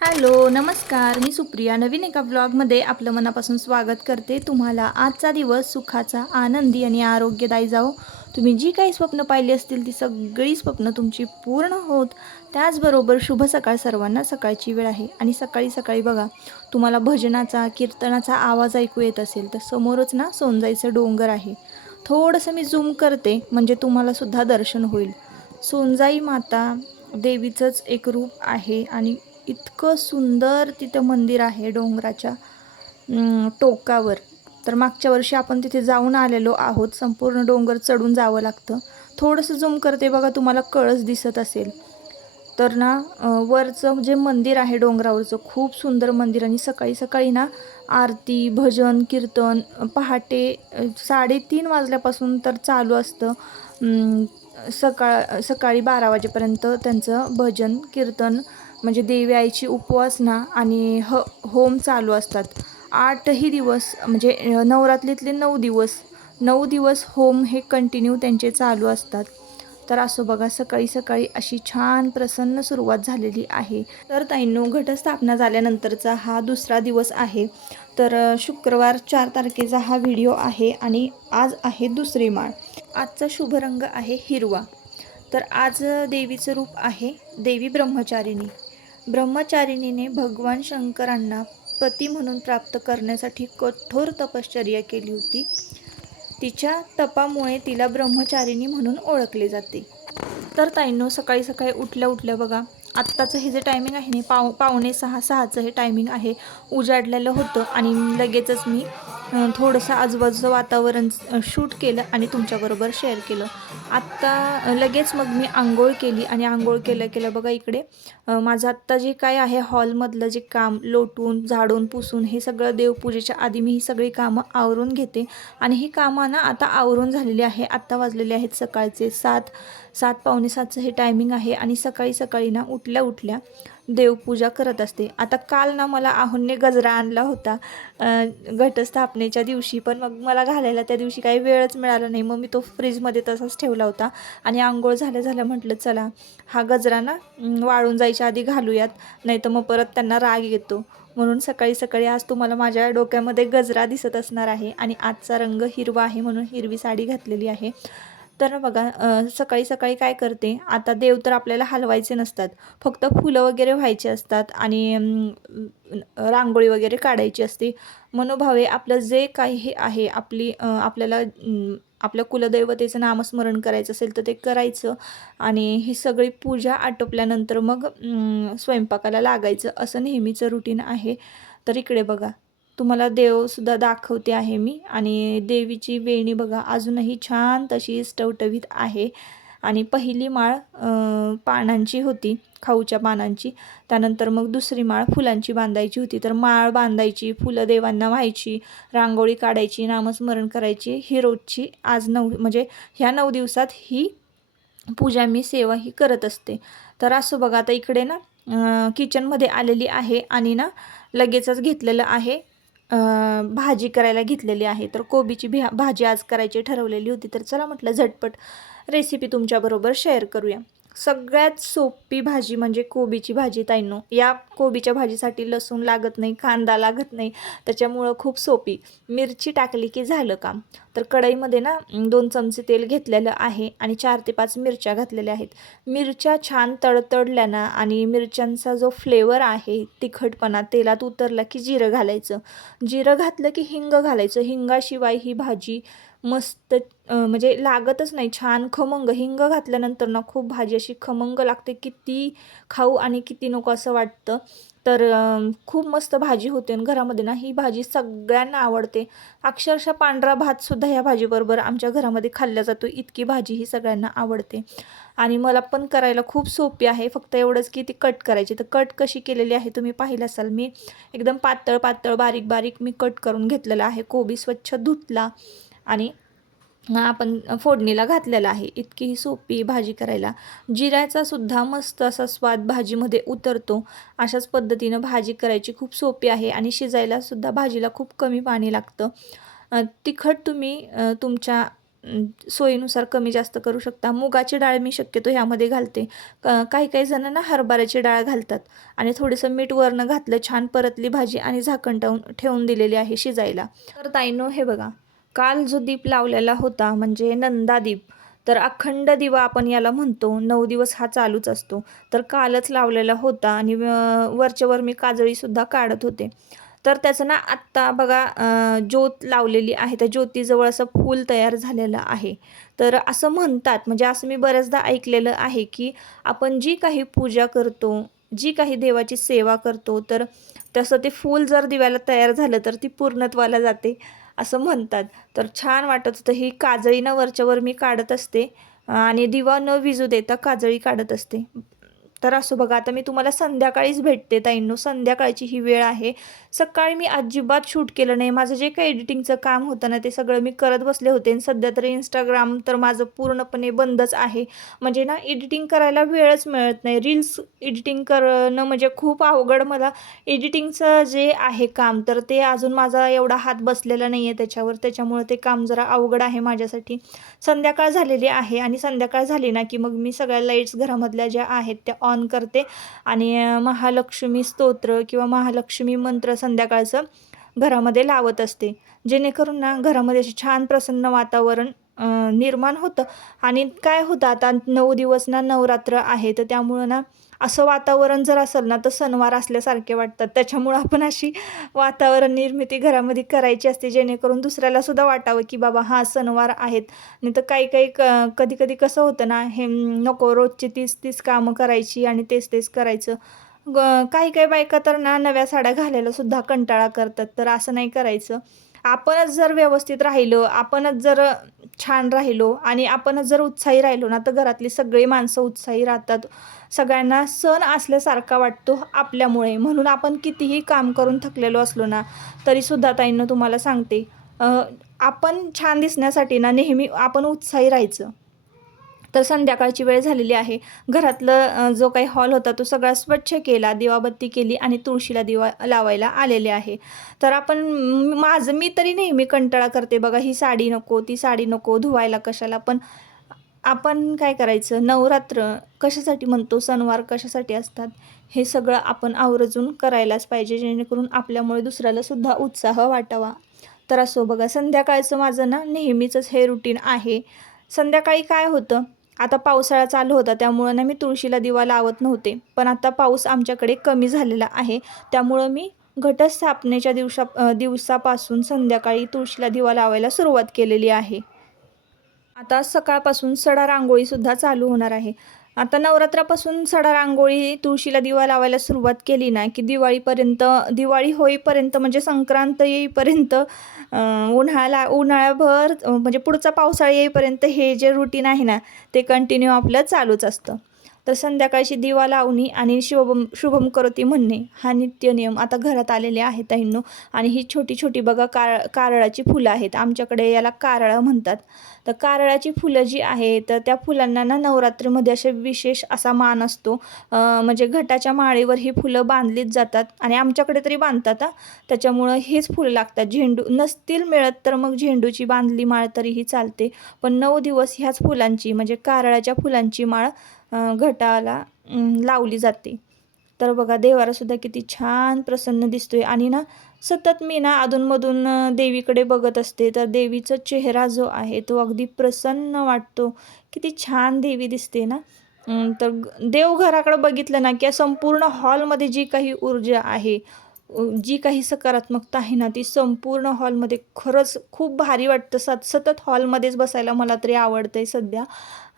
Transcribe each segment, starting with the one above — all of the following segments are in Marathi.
हॅलो नमस्कार. मी सुप्रिया. नवीन एका ब्लॉगमध्ये आपलं मनापासून स्वागत करते. तुम्हाला आजचा दिवस सुखाचा आनंदी आणि आरोग्यदायी जाओ तुम्ही जी काही स्वप्न पाहिली असतील ती सगळी स्वप्न तुमची पूर्ण होत. त्याचबरोबर शुभ सकाळ सर्वांना सकाळची वेळ आहे. आणि सकाळी सकाळी बघा तुम्हाला भजनाचा कीर्तनाचा आवाज ऐकू येत असेल तर समोरच ना सोनजाईचं डोंगर आहे. थोडंसं मी झूम करते म्हणजे तुम्हाला सुद्धा दर्शन होईल. सोनजाई माता देवीचंच एक रूप आहे आणि इतकं सुंदर तिथं मंदिर आहे डोंगराच्या टोकावर. तर मागच्या वर्षी आपण तिथे जाऊन आलेलो आहोत. संपूर्ण डोंगर चढून जावं लागतं. थोडंसं झूम करते बघा तुम्हाला कळस दिसत असेल. तर ना वरचं जे मंदिर आहे डोंगरावरचं खूप सुंदर मंदिर आणि सकाळी सकाळी ना आरती भजन कीर्तन पहाटे साडेतीन वाजल्यापासून तर चालू असतं. सकाळ सकाळी बारा वाजेपर्यंत त्यांचं भजन कीर्तन म्हणजे देवी आईची उपवासना आणि ह होम चालू असतात. आठही दिवस म्हणजे नवरात्रीतले नऊ दिवस नऊ दिवस होम हे कंटिन्यू त्यांचे चालू असतात. तर असो बघा सकाळी सकाळी अशी छान प्रसन्न सुरुवात झालेली आहे. तर ताईंनो घटस्थापना झाल्यानंतरचा हा दुसरा दिवस आहे. तर शुक्रवार चार तारखेचा हा व्हिडिओ आहे आणि आज आहे दुसरी माळ. आजचा शुभ रंग आहे हिरवा. तर आज देवीचं रूप आहे देवी ब्रह्मचारिणी. ब्रह्मचारिणीने भगवान शंकरांना पती म्हणून प्राप्त करण्यासाठी कठोर तपश्चर्या केली होती. तिच्या तपामुळे तिला ब्रह्मचारिणी म्हणून ओळखले जाते. तर ताईंनो सकाळी सकाळी उठल्या उठल्या बघा आत्ताचं हे जे टायमिंग आहे ना पाव पावणे सहा सहाचं हे टायमिंग आहे. उजाडलेलं होतं आणि लगेचच मी थोडंसं आजूबाजूचं वातावरण शूट केलं आणि तुमच्याबरोबर शेअर केलं. आत्ता लगेच मग मी आंघोळ केली आणि आंघोळ केलं केलं बघा इकडे माझं आत्ता जे काय आहे हॉलमधलं जे काम लोटून झाडून पुसून हे सगळं देवपूजेच्या आधी मी ही सगळी कामं आवरून घेते. आणि ही कामं ना आता आवरून झालेली आहे आत्ता वाजलेले आहेत सकाळचे सात सात पावणे सातचं हे टायमिंग आहे आणि सकाळी सकाळी ना उठल्या उठल्या देवपूजा करत असते. आता काल ना मला आहुनने गजरा आणला होता. घटस्थापनेच्या दिवशी पण मग मला घालायला त्या दिवशी काही वेळच मिळाला नाही. मग मी तो फ्रीजमध्ये तसाच ठेवला होता. आणि आंघोळ झाल्या झाल्या म्हटलं चला हा गजरा ना वाळून जायच्या आधी घालूयात. नाही तर मग परत त्यांना राग येतो. म्हणून सकाळी सकाळी आज तुम्हाला माझ्या डोक्यामध्ये गजरा दिसत असणार आहे. आणि आजचा रंग हिरवा आहे म्हणून हिरवी साडी घातलेली आहे. तर बघा सकाळी सकाळी काय करते आता देव तर आपल्याला हलवायचे नसतात. फक्त फुलं वगैरे व्हायचे असतात आणि रांगोळी वगैरे काढायची असते. मनोभावे आपलं जे काही हे आहे आपली आपल्याला आपल्या कुलदैवतेचं नामस्मरण करायचं असेल तर ते करायचं. आणि ही सगळी पूजा आटोपल्यानंतर मग स्वयंपाकाला लागायचं. असं नेहमीचं रुटीन आहे. तर इकडे बघा. तुम्हाला देवसुद्धा दाखवते आहे मी. आणि देवीची वेणी बघा अजूनही छान तशी टवटवीत आहे. आणि पहिली माळ पानांची होती खाऊच्या पानांची. त्यानंतर मग दुसरी माळ फुलांची बांधायची होती. तर माळ बांधायची फुलं देवांना व्हायची रांगोळी काढायची नामस्मरण करायची. ही रोजची आज नऊ म्हणजे ह्या नऊ दिवसात ही पूजा मी सेवा ही करत असते. तर असं बघा आता इकडे ना किचनमध्ये आलेली आहे आणि ना लगेचच घेतलेलं आहे. भाजी करायला घेतलेली आहे. तर कोबीची भ्या भाजी आज करायची ठरवलेली होती. तर चला म्हटलं झटपट रेसिपी तुमच्याबरोबर शेअर करूया. सगळ्यात सोपी भाजी म्हणजे कोबीची भाजी ताईंनो. या कोबीच्या भाजीसाठी लसूण लागत नाही कांदा लागत नाही त्याच्यामुळं खूप सोपी. मिरची टाकली की झालं काम. तर कढईमध्ये ना दोन चमचे तेल घेतलेलं आहे आणि चार ते पाच मिरच्या घातलेल्या आहेत. मिरच्या छान तडतडल्या ना आणि मिरच्यांचा जो फ्लेवर आहे तिखटपणा तेलात उतरला की जिरं घालायचं. जिरं घातलं की हिंग घालायचं. हिंगाशिवाय ही भाजी मस्त म्हणजे लागतच नाही. छान खमंग हिंग घातल्यानंतर ना खूप भाजी अशी खमंग लागते. किती खाऊ आणि किती नको असं वाटतं. तर खूप मस्त भाजी होते आणि घरामध्ये ना ही भाजी सगळ्यांना आवडते. अक्षरशः पांढरा भातसुद्धा ह्या भाजीबरोबर आमच्या घरामध्ये खाल्ला जातो. इतकी भाजी ही सगळ्यांना आवडते. आणि मला पण करायला खूप सोपी आहे. फक्त एवढंच की ती कट करायची. तर कट कशी केलेली आहे तुम्ही पाहिलं असाल. मी एकदम पातळ पातळ बारीक बारीक मी कट करून घेतलेलं आहे. कोबी स्वच्छ धुतला. आणि आपण फोडणीला घातलेला आहे. इतकी ही सोपी भाजी करायला. जिऱ्याचा सुद्धा मस्त असा स्वाद भाजीमध्ये उतरतो. अशाच पद्धतीनं भाजी करायची खूप सोपी आहे आणि शिजायला सुद्धा भाजीला खूप कमी पाणी लागतं. तिखट तुम्ही तुमच्या सोयीनुसार कमी जास्त करू शकता. मुगाची डाळ मी शक्यतो ह्यामध्ये घालते. क- काही काही जण ना हरभऱ्याची डाळ घालतात आणि थोडंसं मीठ वरनं घातलं छान परतली भाजी आणि झाकण टावून ठेवून दिलेली आहे शिजायला. तर ताईनो हे बघा. काल जो दीप लावलेला होता म्हणजे नंदादीप तर अखंड दिवा आपण याला म्हणतो नऊ दिवस हा चालूच असतो. तर कालच लावलेला होता आणि वरच्यावर मी काजळीसुद्धा काढत होते. तर त्याचं ना आत्ता बघा ज्योत लावलेली आहे त्या ज्योतीजवळ असं फूल तयार झालेलं आहे. तर असं म्हणतात म्हणजे असं मी बऱ्याचदा ऐकलेलं आहे की आपण जी काही पूजा करतो जी काही देवाची सेवा करतो तर तसं ते फूल जर दिव्याला तयार झालं तर ती पूर्णत्वाला जाते. असं म्हणतात. तर छान वाटत होतं. ही काजळीनं वरच्यावर मी काढत असते. आणि दिवा न विजू देता काजळी काढत असते. तर असो बघा आता मी तुम्हाला संध्याकाळीच भेटते ताईंनो. संध्याकाळची ही वेळ आहे. सकाळी मी अजिबात शूट केलं नाही. माझं जे काही एडिटिंगचं काम होतं ना ते सगळं मी करत बसले होते. आणि सध्या तरी इंस्टाग्राम तर माझं पूर्णपणे बंदच आहे. म्हणजे ना एडिटिंग करायला वेळच मिळत नाही. रील्स एडिटिंग करणं म्हणजे खूप अवघड मला. एडिटिंगचं जे आहे काम तर ते अजून माझा एवढा हात बसलेला नाही आहे त्याच्यावर. त्याच्यामुळे ते काम जरा अवघड आहे माझ्यासाठी. संध्याकाळ झालेली आहे आणि संध्याकाळ झाली ना की मग मी सगळ्या लाईट्स घरामधल्या ज्या आहेत त्या ऑन करते. आणि महालक्ष्मी स्तोत्र किंवा महालक्ष्मी मंत्र संध्याकाळचं घरामध्ये लावत असते. जेणेकरून ना घरामध्ये असे छान प्रसन्न वातावरण निर्माण होतं. आणि काय होतं आता नऊ दिवस ना नवरात्र आहे तर त्यामुळं ना असं वातावरण जर असेल ना तर सणवार असल्यासारखे वाटतात. त्याच्यामुळं आपण अशी वातावरण निर्मिती घरामध्ये करायची असते जेणेकरून दुसऱ्याला सुद्धा वाटावं की बाबा हा सणवार आहेत. नाही तर काही काही क कधी कधी कसं होतं ना हे नको रोजची तीस तीस कामं करायची आणि तेच तेच करायचं. ग काही काही बायका तर ना नव्या साड्या घालायला सुद्धा कंटाळा करतात तर असं नाही करायचं. आपणच जर व्यवस्थित राहिलो आपणच जर छान राहिलो आणि आपणच जर उत्साही राहिलो ना तर घरातली सगळी माणसं उत्साही राहतात. सगळ्यांना सण असल्यासारखा वाटतो आपल्यामुळे. म्हणून आपण कितीही काम करून थकलेलो असलो ना तरीसुद्धा ताईंनं तुम्हाला सांगते आपण छान दिसण्यासाठी ना नेहमी आपण उत्साही राहायचं. तर संध्याकाळची वेळ झालेली आहे. घरातलं जो काही हॉल होता तो सगळा स्वच्छ केला दिवाबत्ती केली आणि तुळशीला दिवा लावायला आलेले आहे. तर आपण माझं मी तरी नेहमी कंटाळा करते बघा ही साडी नको ती साडी नको धुवायला कशाला पण आपण काय करायचं? नवरात्र कशासाठी म्हणतो? सणवार कशासाठी असतात? हे सगळं आपण आवर्जून करायलाच पाहिजे जेणेकरून आपल्यामुळे दुसऱ्याला सुद्धा उत्साह वाटावा. तर असो बघा संध्याकाळचं माझं ना नेहमीचंच हे रुटीन आहे. संध्याकाळी काय होतं? आता पावसाळा चालू होता त्यामुळं ना मी तुळशीला दिवा लावत नव्हते. पण आता पाऊस आमच्याकडे कमी झालेला आहे. त्यामुळं मी घटस्थापनेच्या दिवसा दिवसापासून संध्याकाळी तुळशीला दिवा लावायला सुरुवात केलेली आहे. आता सकाळपासून सडा रांगोळीसुद्धा चालू होणार आहे. आता नवरात्रापासून सडा रांगोळी तुळशीला दिवा लावायला सुरुवात केली ना की दिवाळीपर्यंत दिवाळी होईपर्यंत म्हणजे संक्रांत येईपर्यंत उन्हाळा उन्हाळ्याभर म्हणजे पुढचा पावसाळा येईपर्यंत हे जे रुटीन आहे ना ते कंटिन्यू आपलं चालूच असतं. तर संध्याकाळची दिवा लावणी आणि शुभम शुभम करोती म्हणणे हा नित्य नियम आता घरात आलेले आहेत ताईंनो. आणि ही छोटी छोटी बघा कार कारळाची फुलं आहेत. आमच्याकडे याला कारळं म्हणतात. तर कारळाची फुलं जी आहेत तर त्या फुलांना ना नवरात्रीमध्ये असे विशेष असा मान असतो. म्हणजे घटाच्या माळीवर ही फुलं बांधलीच जातात आणि आमच्याकडे तरी बांधतात त्याच्यामुळं हेच फुलं लागतात. झेंडू नसतील मिळत तर मग झेंडूची बांधली माळ तरीही चालते. पण नऊ दिवस ह्याच फुलांची म्हणजे कारळाच्या फुलांची माळ घटाला लावली जाते. तर बघा देवारासुद्धा किती छान प्रसन्न दिसतोय. आणि ना सतत मी ना अधूनमधून देवीकडे बघत असते. तर देवीचा चेहरा जो आहे तो अगदी प्रसन्न वाटतो. किती छान देवी दिसते ना. तर देवघराकडे बघितलं ना की संपूर्ण हॉलमध्ये जी काही ऊर्जा आहे जी काही सकारात्मकता आहे ना ती संपूर्ण हॉलमध्ये खरंच खूप भारी वाटतं. सत सतत हॉलमध्येच बसायला मला तरी आवडतंय सध्या.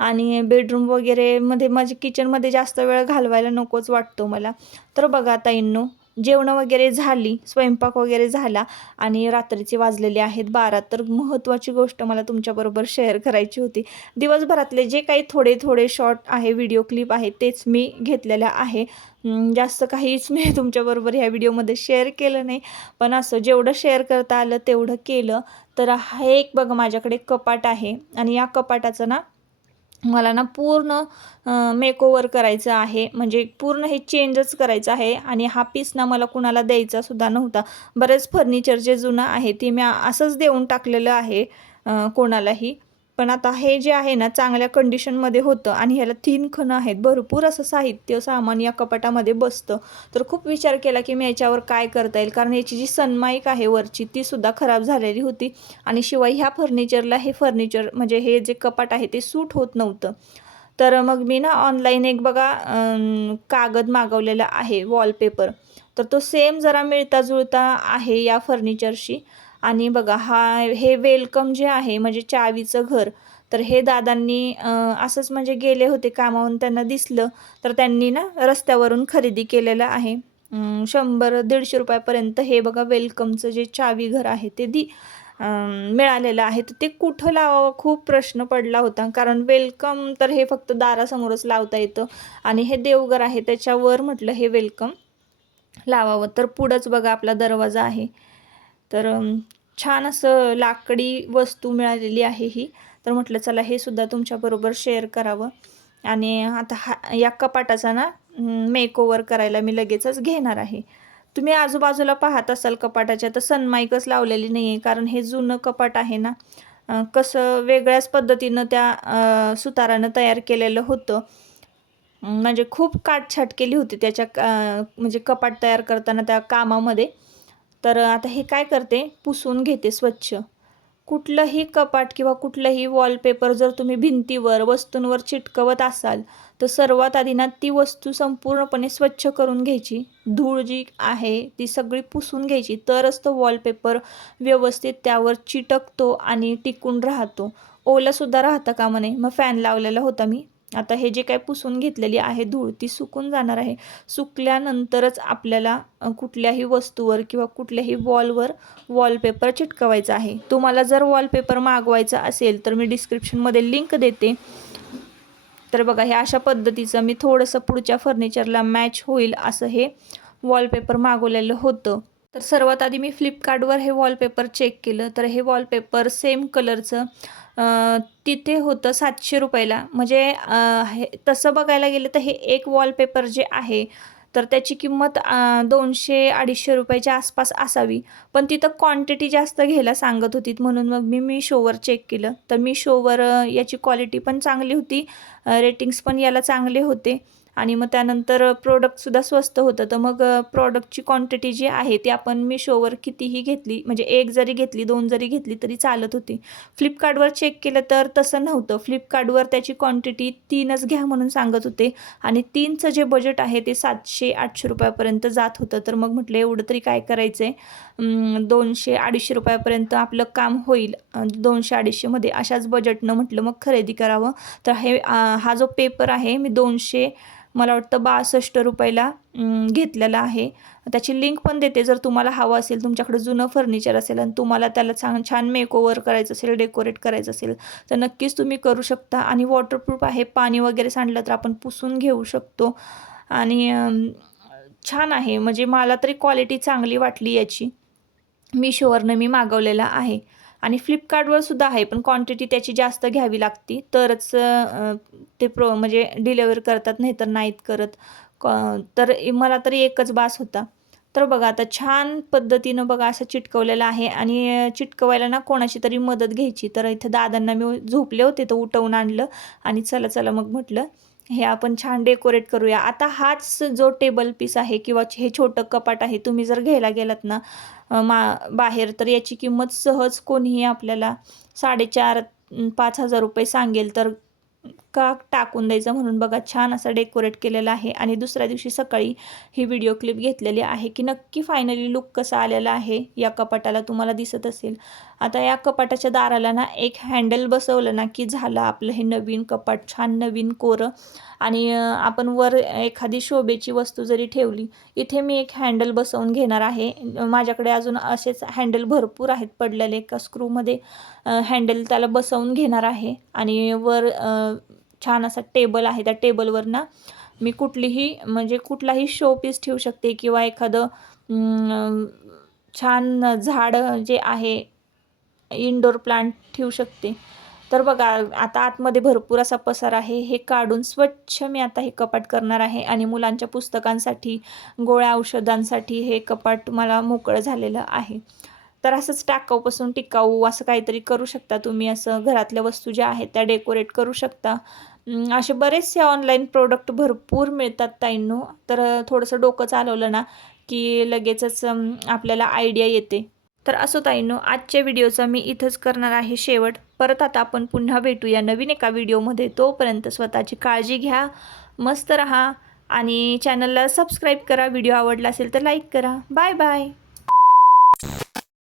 आणि बेडरूम वगैरे मध्ये माझ्या किचनमध्ये जास्त वेळ घालवायला नकोच वाटतो मला. तर बघा ताईंनो जेवणं वगैरे झाली स्वयंपाक वगैरे झाला आणि रात्रीचे वाजलेले आहेत बारा तर महत्त्वाची गोष्ट मला तुमच्याबरोबर शेअर करायची होती. दिवसभरातले जे काही थोडे थोडे शॉर्ट आहे व्हिडिओ क्लिप आहे तेच मी घेतलेल्या आहे. जास्त काहीच मी तुमच्याबरोबर ह्या व्हिडिओमध्ये शेअर केलं नाही. पण असं जेवढं शेअर करता आलं तेवढं केलं. तर हे एक बघ माझ्याकडे कपाट आहे आणि या कपाटाचं ना मला ना पूर्ण मेकओवर करायचं आहे. म्हणजे पूर्ण हे चेंजच करायचं आहे आणि हा पीस ना मला कुणाला द्यायचा सुद्धा नव्हता. बरेच फर्निचर जे जुनं आहे ते मी असंच देऊन टाकलेलं आहे कोणालाही. पण आता हे जे आहे ना चांगल्या कंडिशनमध्ये होतं आणि ह्याला तीन खणं आहेत. भरपूर असं साहित्य सामान या कपाटामध्ये बसतं. तर खूप विचार केला की मी याच्यावर काय करता येईल? कारण याची जी सनमाईक आहे वरची ती सुद्धा खराब झालेली होती. आणि शिवाय ह्या फर्निचरला हे फर्निचर म्हणजे हे जे कपाट आहे ते सूट होत नव्हतं. तर मग मी ना ऑनलाईन एक बघा कागद मागवलेला आहे वॉलपेपर तर तो सेम जरा मिळता जुळता आहे या फर्निचरशी आणि बघा हा हे वेलकम जे आहे म्हणजे चावीचं घर तर हे दादांनी असंच म्हणजे गेले होते कामावून त्यांना दिसलं तर त्यांनी ना रस्त्यावरून खरेदी केलेलं आहे. शंभर दीडशे रुपयापर्यंत हे बघा वेलकमचं जे चावी घर आहे ते दी मिळालेलं आहे. तर ते कुठं लावावं? खूप प्रश्न पडला होता कारण वेलकम तर हे फक्त दारासमोरच लावता येतं आणि हे देवघर आहे त्याच्यावर म्हटलं हे वेलकम लावावं. तर पुढंच बघा आपला दरवाजा आहे. तर छान असं लाकडी वस्तू मिळालेली आहे ही. तर म्हटलं चला हे सुद्धा तुमच्याबरोबर शेअर करावं. आणि आता हा या कपाटाचा ना मेकओवर करायला मी लगेचच घेणार आहे. तुम्ही आजूबाजूला पाहत असाल कपाटाच्या तर सनमाईकच लावलेली नाही आहे कारण हे जुनं कपाट आहे ना. कसं वेगळ्याच पद्धतीनं त्या सुतारानं तयार केलेलं होतं. म्हणजे खूप काटछाट केली होती त्याच्या का- म्हणजे कपाट तयार करताना त्या कामामध्ये. तर आता हे काय करते? पुसून घेते स्वच्छ. कुठलंही कपाट किंवा कुठलंही वॉलपेपर जर तुम्ही भिंतीवर वस्तूंवर चिटकवत असाल तर सर्वात आधी ना ती वस्तू संपूर्णपणे स्वच्छ करून घ्यायची. धूळ जी आहे ती सगळी पुसून घ्यायची. तरच तो वॉलपेपर व्यवस्थित त्यावर चिटकतो आणि टिकून राहतो. ओलंसुद्धा राहतं का म्हणे? मग फॅन लावलेला होता मी. आता हे जे काही पुसून घेतलेली आहे धूळ ती सुकून जाणार आहे. सुकल्यानंतरच आपल्याला कुठल्याही वस्तूवर किंवा कुठल्याही वॉलवर वॉलपेपर चिटकवायचा आहे. तुम्हाला जर वॉलपेपर मागवायचा असेल तर मी डिस्क्रिप्शनमध्ये लिंक देते. तर बघा हे अशा पद्धतीचं मी थोडंसं पुढच्या फर्निचरला मॅच होईल असं हे वॉलपेपर मागवलेलं होतं. तर सर्वात आधी मी फ्लिपकार्टवर हे वॉलपेपर चेक केलं. तर हे वॉलपेपर सेम कलरचं. तिथे होतं सातशे रुपयाला. म्हणजे हे तसं बघायला गेलं तर हे एक वॉलपेपर जे आहे तर त्याची किंमत दोनशे अडीचशे रुपयाच्या आसपास असावी. पण तिथं क्वांटिटी जास्त घ्यायला सांगत होती म्हणून मग मी मी शोवर चेक केलं. तर मी शोवर याची क्वालिटी पण चांगली होती. रेटिंग्स पण याला चांगले होते. आणि मग त्यानंतर प्रोडक्टसुद्धा स्वस्त होतं. तर मग प्रॉडक्टची क्वांटिटी जी आहे ती आपण मिशोवर कितीही घेतली म्हणजे एक जरी घेतली दोन जरी घेतली तरी चालत होती. फ्लिपकार्टवर चेक केलं तर तसं नव्हतं. फ्लिपकार्टवर त्याची क्वांटिटी तीनच घ्या म्हणून सांगत होते. आणि तीनचं जे बजेट आहे ते सातशे आठशे रुपयापर्यंत जात होतं. तर मग म्हटलं एवढं तरी काय करायचं आहे दोनशे अडीचशे रुपयापर्यंत आपलं काम होईल. दोनशे अडीचशेमध्ये अशाच बजेटनं म्हटलं मग खरेदी करावं. तर हे हा जो पेपर आहे मी दोनशे मला वाटतं बासष्ट रुपयाला घेतलेला आहे. त्याची लिंक पण देते. जर तुम्हाला हवं असेल तुमच्याकडे जुनं फर्निचर असेल आणि तुम्हाला त्याला छान छान मेकओवर करायचं असेल डेकोरेट करायचं असेल तर नक्कीच तुम्ही करू शकता. आणि वॉटरप्रूफ आहे. पाणी वगैरे सांडलं तर आपण पुसून घेऊ शकतो. आणि छान आहे. म्हणजे मला तरी क्वालिटी चांगली वाटली याची. मिशोवरनं मी मागवलेला आहे. आणि फ्लिपकार्टवर सुद्धा आहे पण क्वांटिटी त्याची जास्त घ्यावी लागती. तरच ते प्रो म्हणजे डिलेवर करतात नाही तर नाहीत करत. तर मला तरी एकच बास होता. तर बघा आता छान पद्धतीनं बघा असं चिटकवलेलं आहे. आणि चिटकवायला ना कोणाची तरी मदत घ्यायची. तर इथं दादांना मी झोपले होते तर उठवून आणलं. आणि चला चला मग म्हटलं हे आपण छान डेकोरेट करूया. आता हाच जो टेबल पीस आहे किंवा हे छोटं कपाट आहे तुम्ही जर घ्यायला गेलात ना मा बाहेर तर याची किंमत सहज कोणीही आपल्याला साडेचार पाच हजार रुपये सांगेल तर का टाकून द्यायचं म्हणून बघा छान असं डेकोरेट केलेलं आहे. आणि दुसऱ्या दिवशी सकाळी ही व्हिडिओ क्लिप घेतलेली आहे की नक्की फायनली लुक कसा आलेला आहे या कपाटाला तुम्हाला दिसत असेल. आता या कपाटाच्या दाराला ना एक हँडल बसवलं ना की झालं आपलं हे नवीन कपाट छान नवीन कोरं. आणि आपण वर एखादी शोभेची वस्तू जरी ठेवली इथे मी एक हँडल बसवून घेणार आहे. माझ्याकडे अजून असेच हँडल भरपूर आहेत पडलेले एका स्क्रूमध्ये हँडल त्याला बसवून घेणार आहे. आणि वर छान असा टेबल आहे त्या टेबलवर ना मी कुठलीही म्हणजे कुठलाही शो पीस ठेवू शकते किंवा एखादं छान झाड जे आहे इनडोर प्लांट ठेवू शकते. तर बघा आता आतमध्ये भरपूर असा पसार आहे. हे काढून स्वच्छ मी आता हे कपाट करणार आहे आणि मुलांच्या पुस्तकांसाठी गोळ्या औषधांसाठी हे कपाट मला मोकळं झालेलं आहे. तर असंच टाकाऊपासून टिकाऊ असं काहीतरी करू शकता तुम्ही. असं घरातल्या वस्तू ज्या आहेत त्या डेकोरेट करू शकता. असे बरेचसे ऑनलाईन प्रोडक्ट भरपूर मिळतात ताईंनो. तर थोडंसं डोकं चालवलं ना की लगेचच आपल्याला आयडिया येते. तर असो ताईंनो आजच्या व्हिडिओचा मी इथंच करणार आहे शेवट. परत आता आपण पुन्हा भेटूया नवीन एका व्हिडिओमध्ये तोपर्यंत स्वतःची काळजी घ्या मस्त रहा आणि चॅनलला सबस्क्राईब करा. व्हिडिओ आवडला असेल तर लाईक करा. Bye bye